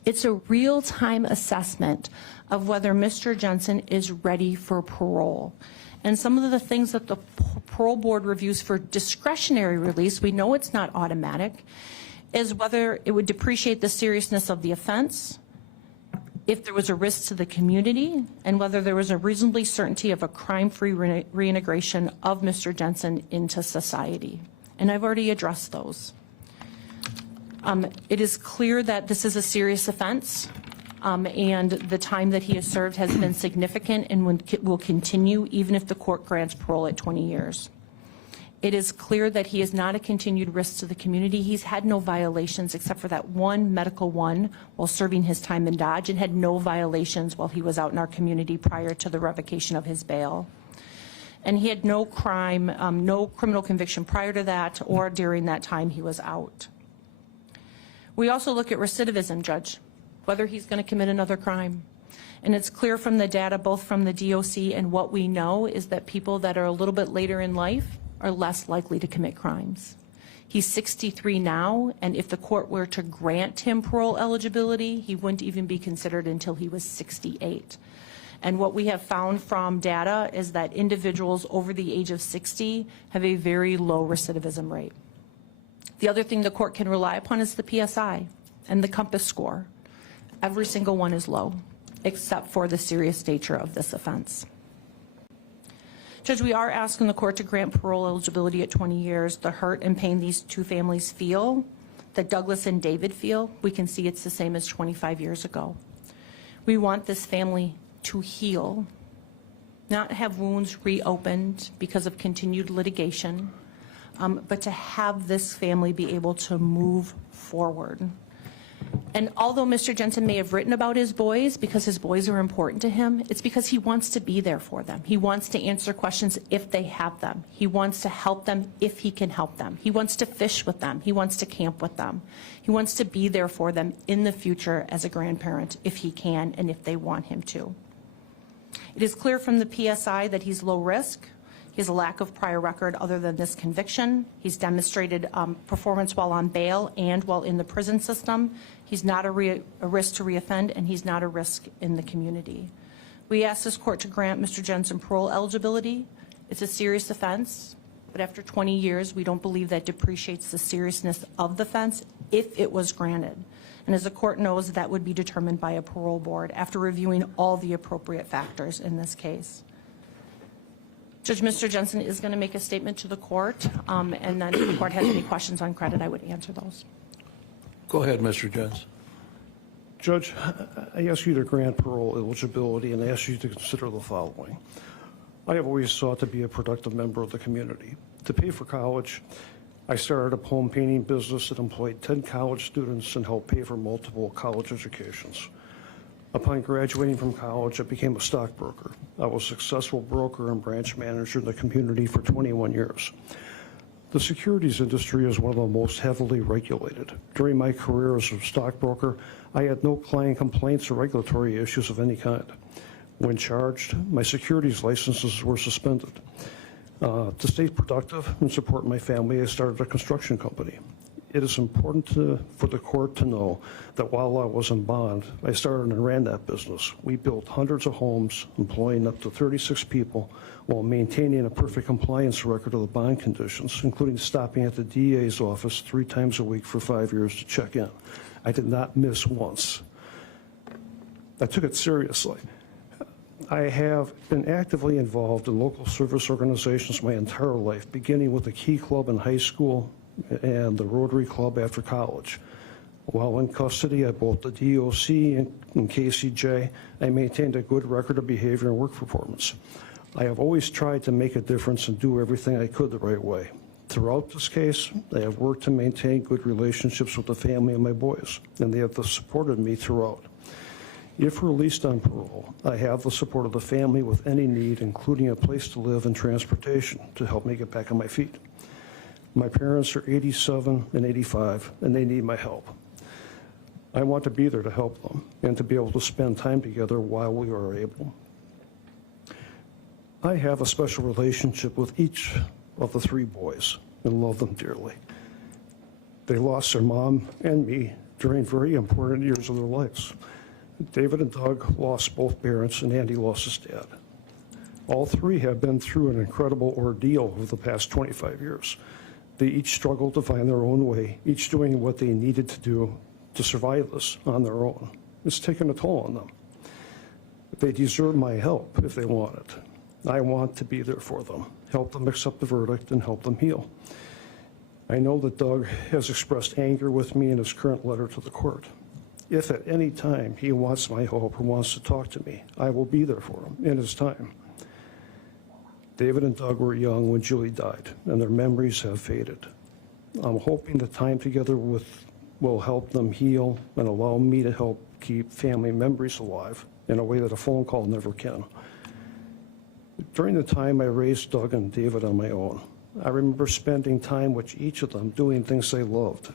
It's a real-time assessment of whether Mr. Jensen is ready for parole. And some of the things that the parole board reviews for discretionary release, we know it's not automatic, is whether it would depreciate the seriousness of the offense, if there was a risk to the community, and whether there was a reasonably certainty of a crime-free reintegration of Mr. Jensen into society. And I've already addressed those. It is clear that this is a serious offense, and the time that he has served has been significant and will continue even if the court grants parole at 20 years. It is clear that he is not a continued risk to the community. He's had no violations except for that one medical one while serving his time in Dodge, and had no violations while he was out in our community prior to the revocation of his bail. And he had no crime, no criminal conviction prior to that or during that time he was out. We also look at recidivism, Judge, whether he's going to commit another crime. And it's clear from the data, both from the DOC and what we know, is that people that are a little bit later in life are less likely to commit crimes. He's 63 now, and if the court were to grant him parole eligibility, he wouldn't even be considered until he was 68. And what we have found from data is that individuals over the age of 60 have a very low recidivism rate. The other thing the court can rely upon is the PSI and the COMPASS score. Every single one is low, except for the serious nature of this offense. Judge, we are asking the court to grant parole eligibility at 20 years. The hurt and pain these two families feel, that Douglas and David feel, we can see it's the same as 25 years ago. We want this family to heal, not have wounds reopened because of continued litigation, but to have this family be able to move forward. And although Mr. Jensen may have written about his boys because his boys are important to him, it's because he wants to be there for them. He wants to answer questions if they have them. He wants to help them if he can help them. He wants to fish with them. He wants to camp with them. He wants to be there for them in the future as a grandparent if he can and if they want him to. It is clear from the PSI that he's low risk. He has a lack of prior record other than this conviction. He's demonstrated performance while on bail and while in the prison system. He's not a risk to reoffend, and he's not a risk in the community. We ask this court to grant Mr. Jensen parole eligibility. It's a serious offense, but after 20 years, we don't believe that depreciates the seriousness of the offense if it was granted. And as the court knows, that would be determined by a parole board after reviewing all the appropriate factors in this case. Judge, Mr. Jensen is going to make a statement to the court, and then if the court has any questions on credit, I would answer those. Go ahead, Mr. Jensen. Judge, I ask you to grant parole eligibility and ask you to consider the following. I have always sought to be a productive member of the community. To pay for college, I started a home painting business that employed 10 college students and helped pay for multiple college educations. Upon graduating from college, I became a stockbroker. I was a successful broker and branch manager in the community for 21 years. The securities industry is one of the most heavily regulated. During my career as a stockbroker, I had no client complaints or regulatory issues of any kind. When charged, my securities licenses were suspended. To stay productive and support my family, I started a construction company. It is important for the court to know that while I was in bond, I started and ran that business. We built hundreds of homes, employing up to 36 people, while maintaining a perfect compliance record of the bond conditions, including stopping at the DA's office 3 times a week for 5 years to check in. I did not miss once. I took it seriously. I have been actively involved in local service organizations my entire life, beginning with the Key Club in high school and the Rotary Club after college. While in custody at both the DOC and KCJ, I maintained a good record of behavior and work performance. I have always tried to make a difference and do everything I could the right way. Throughout this case, I have worked to maintain good relationships with the family and my boys, and they have supported me throughout. If released on parole, I have the support of the family with any need, including a place to live and transportation, to help me get back on my feet. My parents are 87 and 85, and they need my help. I want to be there to help them and to be able to spend time together while we are able. I have a special relationship with each of the three boys and love them dearly. They lost their mom and me during very important years of their lives. David and Doug lost both parents, and Andy lost his dad. All three have been through an incredible ordeal over the past 25 years. They each struggled to find their own way, each doing what they needed to do to survive this on their own. It's taken a toll on them. They deserve my help if they want it. I want to be there for them, help them accept the verdict, and help them heal. I know that Doug has expressed anger with me in his current letter to the court. If at any time he wants my help or wants to talk to me, I will be there for him in his time. David and Doug were young when Julie died, and their memories have faded. I'm hoping the time together will help them heal and allow me to help keep family memories alive in a way that a phone call never can. During the time I raised Doug and David on my own, I remember spending time with each of them doing things they loved.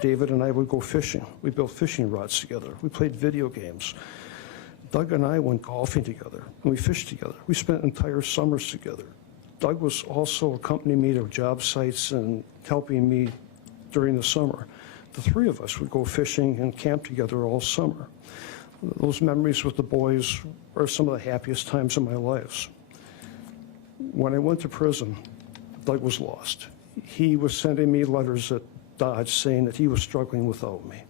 David and I would go fishing. We built fishing rods together. We played video games. Doug and I went golfing together, and we fished together. We spent entire summers together. Doug was also accompanying me to job sites and helping me during the summer. The three of us would go fishing and camp together all summer. Those memories with the boys are some of the happiest times of my life. When I went to prison, Doug was lost. He was sending me letters at Dodge saying that he was struggling without me.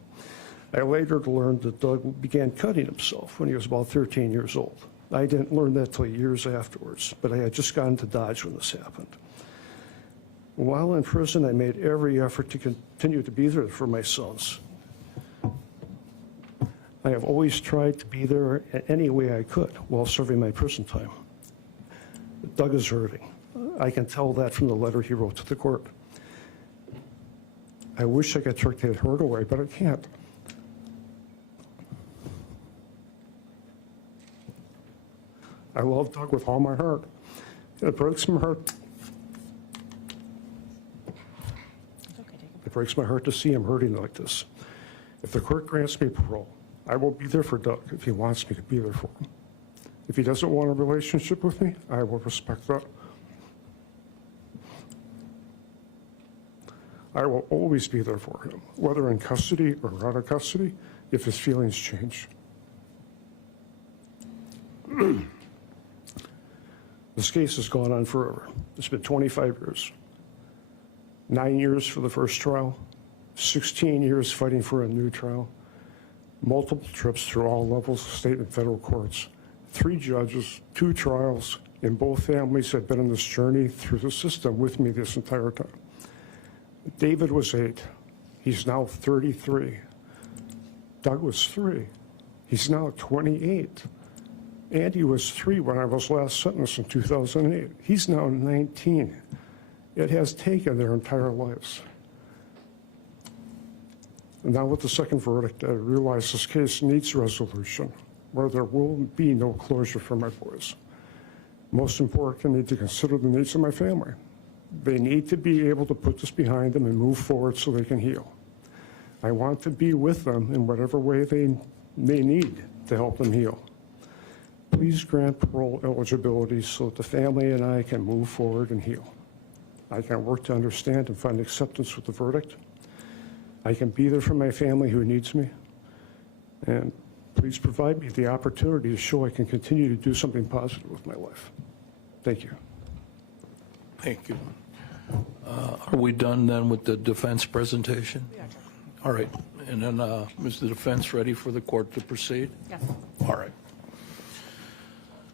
I later learned that Doug began cutting himself when he was about 13 years old. I didn't learn that till years afterwards, but I had just gotten to Dodge when this happened. While in prison, I made every effort to continue to be there for my sons. I have always tried to be there in any way I could while serving my prison time. Doug is hurting. I can tell that from the letter he wrote to the court. I wish I could take that hurt away, but I can't. I love Doug with all my heart. It breaks my heart. It breaks my heart to see him hurting like this. If the court grants me parole, I will be there for Doug if he wants me to be there for him. If he doesn't want a relationship with me, I will respect that. I will always be there for him, whether in custody or out of custody, if his feelings change. This case has gone on forever. It's been 25 years. 9 years for the first trial, 16 years fighting for a new trial, multiple trips through all levels of state and federal courts, 3 judges, 2 trials, and both families have been on this journey through the system with me this entire time. David was 8. He's now 33. Doug was 3. He's now 28. Andy was 3 when I was last sentenced in 2008. He's now 19. It has taken their entire lives. And now with the second verdict, I realize this case needs resolution, where there will be no closure for my boys. Most important, I need to consider the needs of my family. They need to be able to put this behind them and move forward so they can heal. I want to be with them in whatever way they need to help them heal. Please grant parole eligibility so that the family and I can move forward and heal. I can work to understand and find acceptance with the verdict. I can be there for my family who needs me. And please provide me the opportunity to show I can continue to do something positive with my life. Thank you. Thank you. Are we done then with the defense presentation? Yeah. All right. And then is the defense ready for the court to proceed? Yes. All right.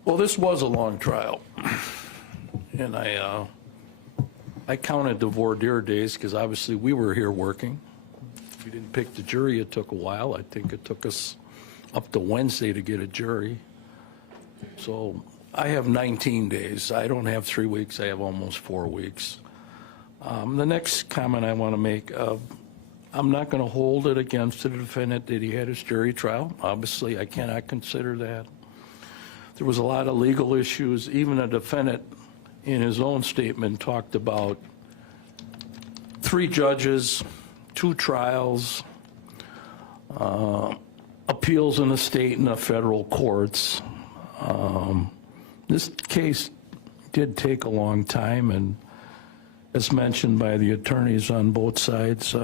Well, this was a long trial. And I counted the voir dire days because obviously we were here working. We didn't pick the jury. It took a while. I think it took us up to Wednesday to get a jury. So I have 19 days. I don't have 3 weeks. I have almost 4 weeks. The next comment I want to make, I'm not going to hold it against the defendant that he had his jury trial. Obviously, I cannot consider that. There was a lot of legal issues. Even a defendant in his own statement talked about 3 judges, 2 trials, appeals in the state and the federal courts. This case did take a long time, and as mentioned by the attorneys on both sides,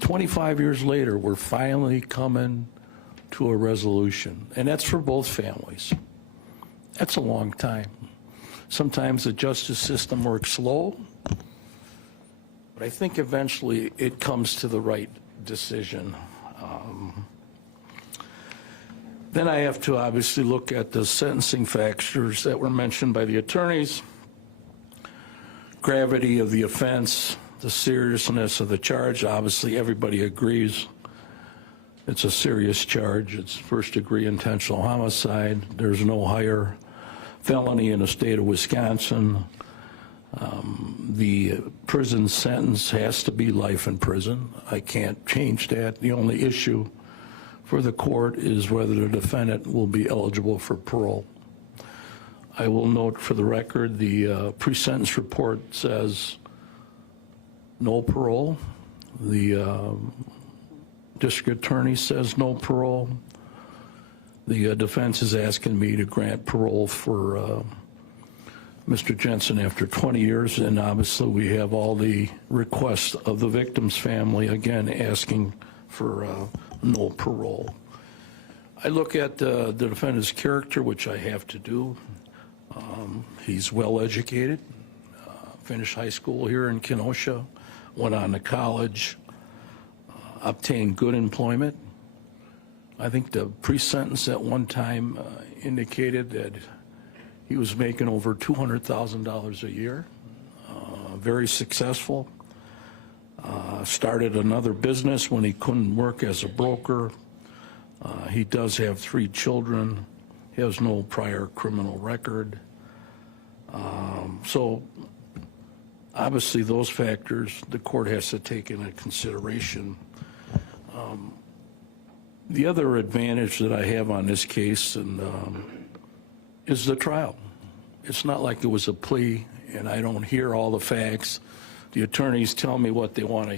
25 years later, we're finally coming to a resolution, and that's for both families. That's a long time. Sometimes the justice system works slow, but I think eventually it comes to the right decision. Then I have to obviously look at the sentencing factors that were mentioned by the attorneys. Gravity of the offense, the seriousness of the charge. Obviously, everybody agrees it's a serious charge. It's first-degree intentional homicide. There's no higher felony in the state of Wisconsin. The prison sentence has to be life in prison. I can't change that. The only issue for the court is whether the defendant will be eligible for parole. I will note for the record, the pre-sentence report says no parole. The district attorney says no parole. The defense is asking me to grant parole for Mr. Jensen after 20 years, and obviously we have all the requests of the victim's family, again, asking for no parole. I look at the defendant's character, which I have to do. He's well-educated, finished high school here in Kenosha, went on to college, obtained good employment. I think the pre-sentence at one time indicated that he was making over $200,000 a year, very successful. Started another business when he couldn't work as a broker. He does have 3 children. He has no prior criminal record. So obviously those factors the court has to take into consideration. The other advantage that I have on this case is the trial. It's not like it was a plea and I don't hear all the facts. The attorneys tell me what they want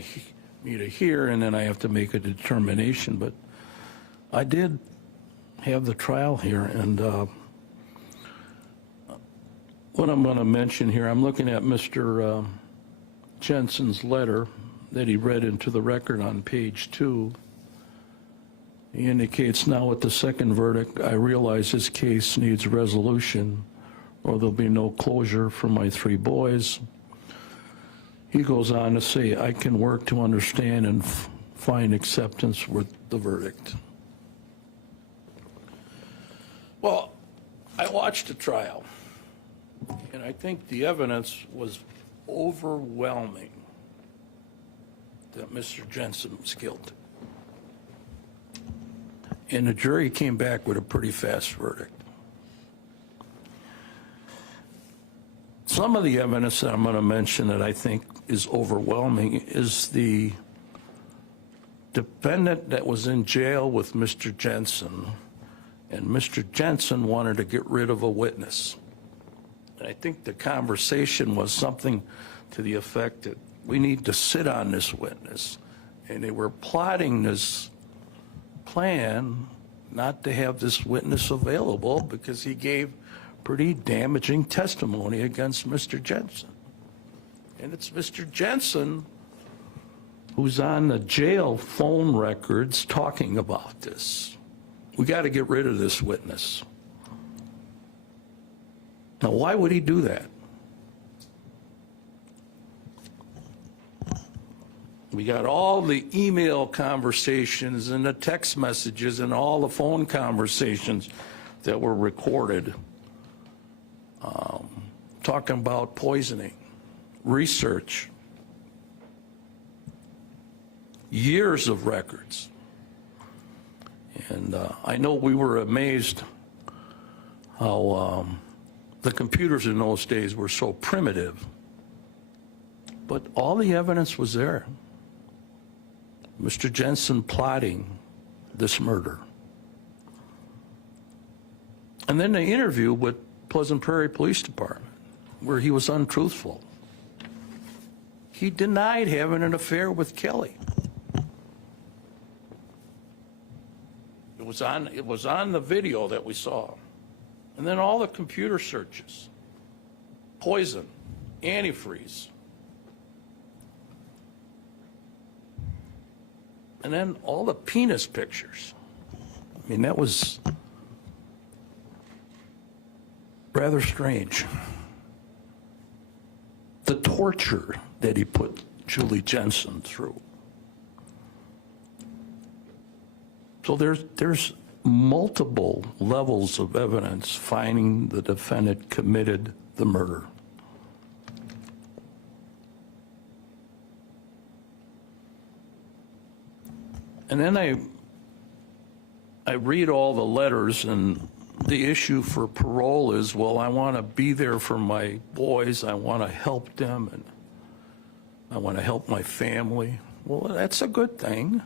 me to hear, and then I have to make a determination. But I did have the trial here, and what I'm going to mention here, I'm looking at Mr. Jensen's letter that he read into the record on page 2. He indicates, now with the second verdict, I realize this case needs resolution or there'll be no closure for my 3 boys. He goes on to say, I can work to understand and find acceptance with the verdict. Well, I watched the trial, and I think the evidence was overwhelming that Mr. Jensen was guilty. And the jury came back with a pretty fast verdict. Some of the evidence that I'm going to mention that I think is overwhelming is the defendant that was in jail with Mr. Jensen, and Mr. Jensen wanted to get rid of a witness. And I think the conversation was something to the effect that we need to sit on this witness. And they were plotting this plan not to have this witness available because he gave pretty damaging testimony against Mr. Jensen. And it's Mr. Jensen who's on the jail phone records talking about this. We got to get rid of this witness. Now, why would he do that? We got all the email conversations and the text messages and all the phone conversations that were recorded talking about poisoning, research, years of records. And I know we were amazed how the computers in those days were so primitive. But all the evidence was there. Mr. Jensen plotting this murder. And then the interview with Pleasant Prairie Police Department, where he was untruthful. He denied having an affair with Kelly. It was on the video that we saw. And then all the computer searches, poison, antifreeze. And then all the penis pictures. I mean, that was rather strange. The torture that he put Julie Jensen through. So there's multiple levels of evidence finding the defendant committed the murder. And then I read all the letters, and the issue for parole is, well, I want to be there for my boys, I want to help them, and I want to help my family. Well, that's a good thing.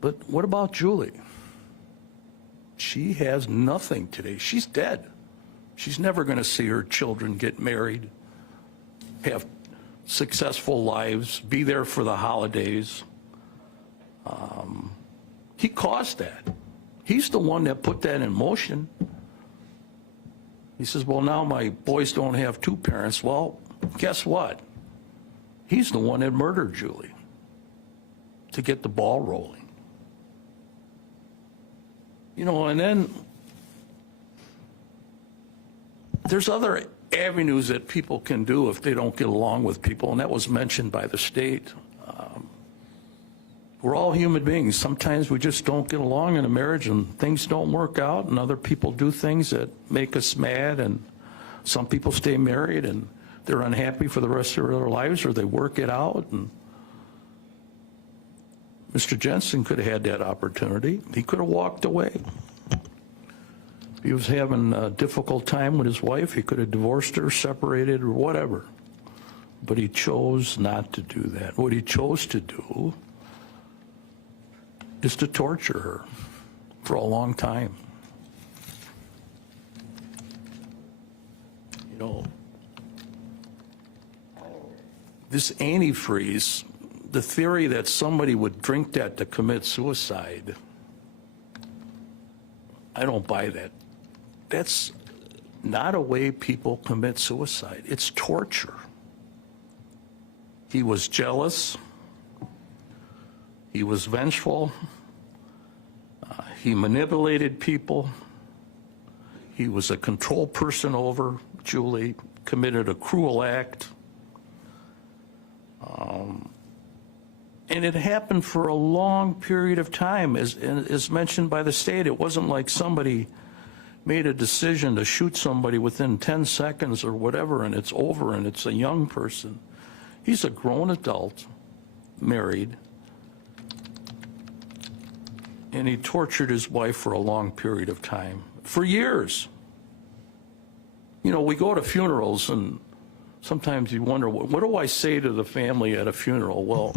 But what about Julie? She has nothing today. She's dead. She's never going to see her children get married, have successful lives, be there for the holidays. He caused that. He's the one that put that in motion. He says, well, now my boys don't have two parents. Well, guess what? He's the one that murdered Julie to get the ball rolling. You know, and then there's other avenues that people can do if they don't get along with people, and that was mentioned by the state. We're all human beings. Sometimes we just don't get along in a marriage and things don't work out, and other people do things that make us mad, and some people stay married and they're unhappy for the rest of their lives, or they work it out. And Mr. Jensen could have had that opportunity. He could have walked away. If he was having a difficult time with his wife, he could have divorced her, separated, or whatever. But he chose not to do that. What he chose to do is to torture her for a long time. You know, this antifreeze, the theory that somebody would drink that to commit suicide, I don't buy that. That's not a way people commit suicide. It's torture. He was jealous. He was vengeful. He manipulated people. He was a control person over Julie, committed a cruel act. And it happened for a long period of time. As mentioned by the state, it wasn't like somebody made a decision to shoot somebody within 10 seconds or whatever, and it's over, and it's a young person. He's a grown adult, married, and he tortured his wife for a long period of time, for years. You know, we go to funerals, and sometimes you wonder, what do I say to the family at a funeral? Well,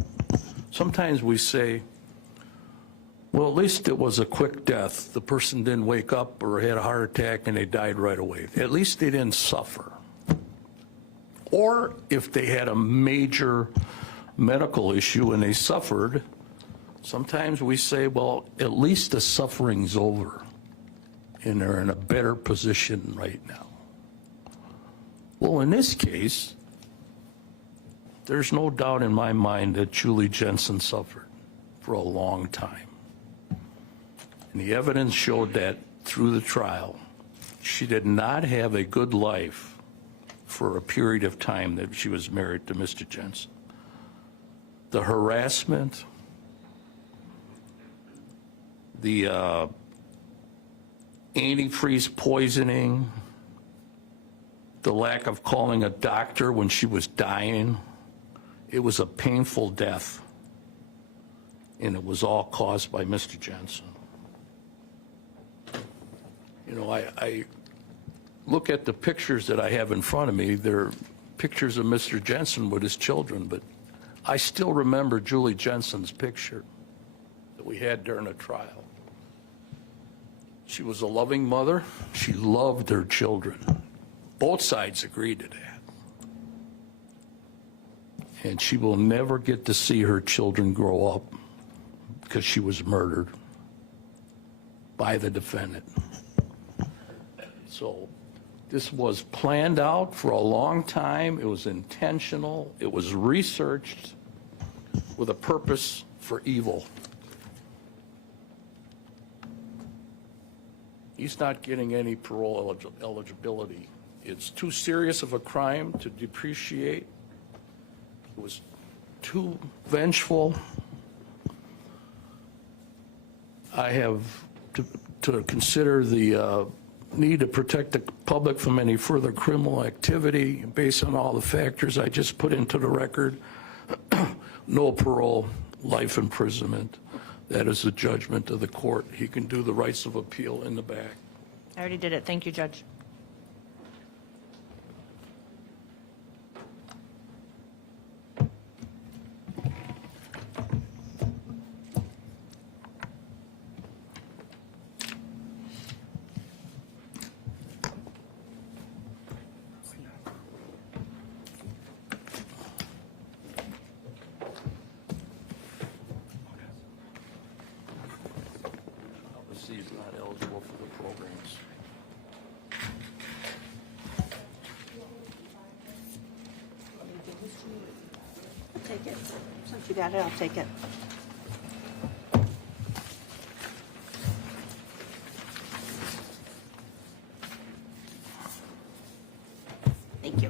sometimes we say, well, at least it was a quick death. The person didn't wake up or had a heart attack and they died right away. At least they didn't suffer. Or if they had a major medical issue and they suffered, sometimes we say, well, at least the suffering's over and they're in a better position right now. Well, in this case, there's no doubt in my mind that Julie Jensen suffered for a long time. And the evidence showed that through the trial. She did not have a good life for a period of time that she was married to Mr. Jensen. The harassment, the antifreeze poisoning, the lack of calling a doctor when she was dying. It was a painful death, and it was all caused by Mr. Jensen. You know, I look at the pictures that I have in front of me. They're pictures of Mr. Jensen with his children, but I still remember Julie Jensen's picture that we had during a trial. She was a loving mother. She loved her children. Both sides agreed to that. And she will never get to see her children grow up because she was murdered by the defendant. So this was planned out for a long time. It was intentional. It was researched with a purpose for evil. He's not getting any parole eligibility. It's too serious of a crime to depreciate. It was too vengeful. I have to consider the need to protect the public from any further criminal activity based on all the factors I just put into the record. No parole, life imprisonment. That is the judgment of the court. He can do the rights of appeal in the back. I already did it. Thank you, Judge. He's not eligible for the programs. I'll take it. Since you got it, I'll take it. Thank you.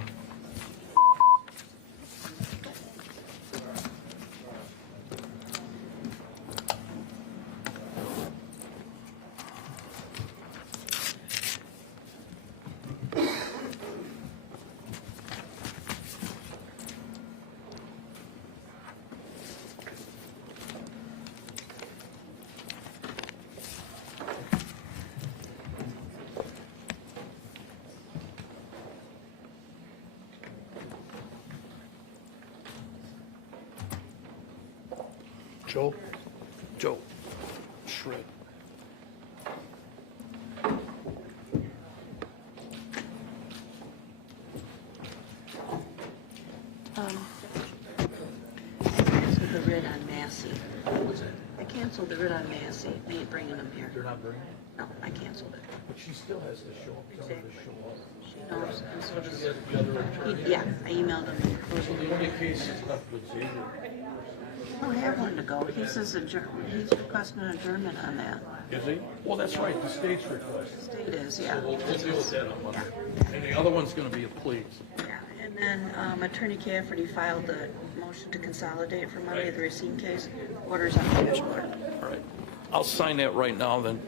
Joe, shred. Canceled the writ on Massey. I canceled the writ on Massey. They ain't bringing them here. They're not bringing it? No, I canceled it. But she still has to show up. Tell her to show up. She knows, and so does, The other attorney. yeah, I emailed him. The only case is left with Xavier. Oh, I have one to go. He says he's requesting an adjournment on that. Is he? Well, that's right, the state's request. State is, yeah. We'll deal with that on Monday. And the other one's gonna be a plea. Yeah, and then Attorney Cafferty filed the motion to consolidate for Monday, the Racine case. Orders on the dashboard. All right. I'll sign that right now then.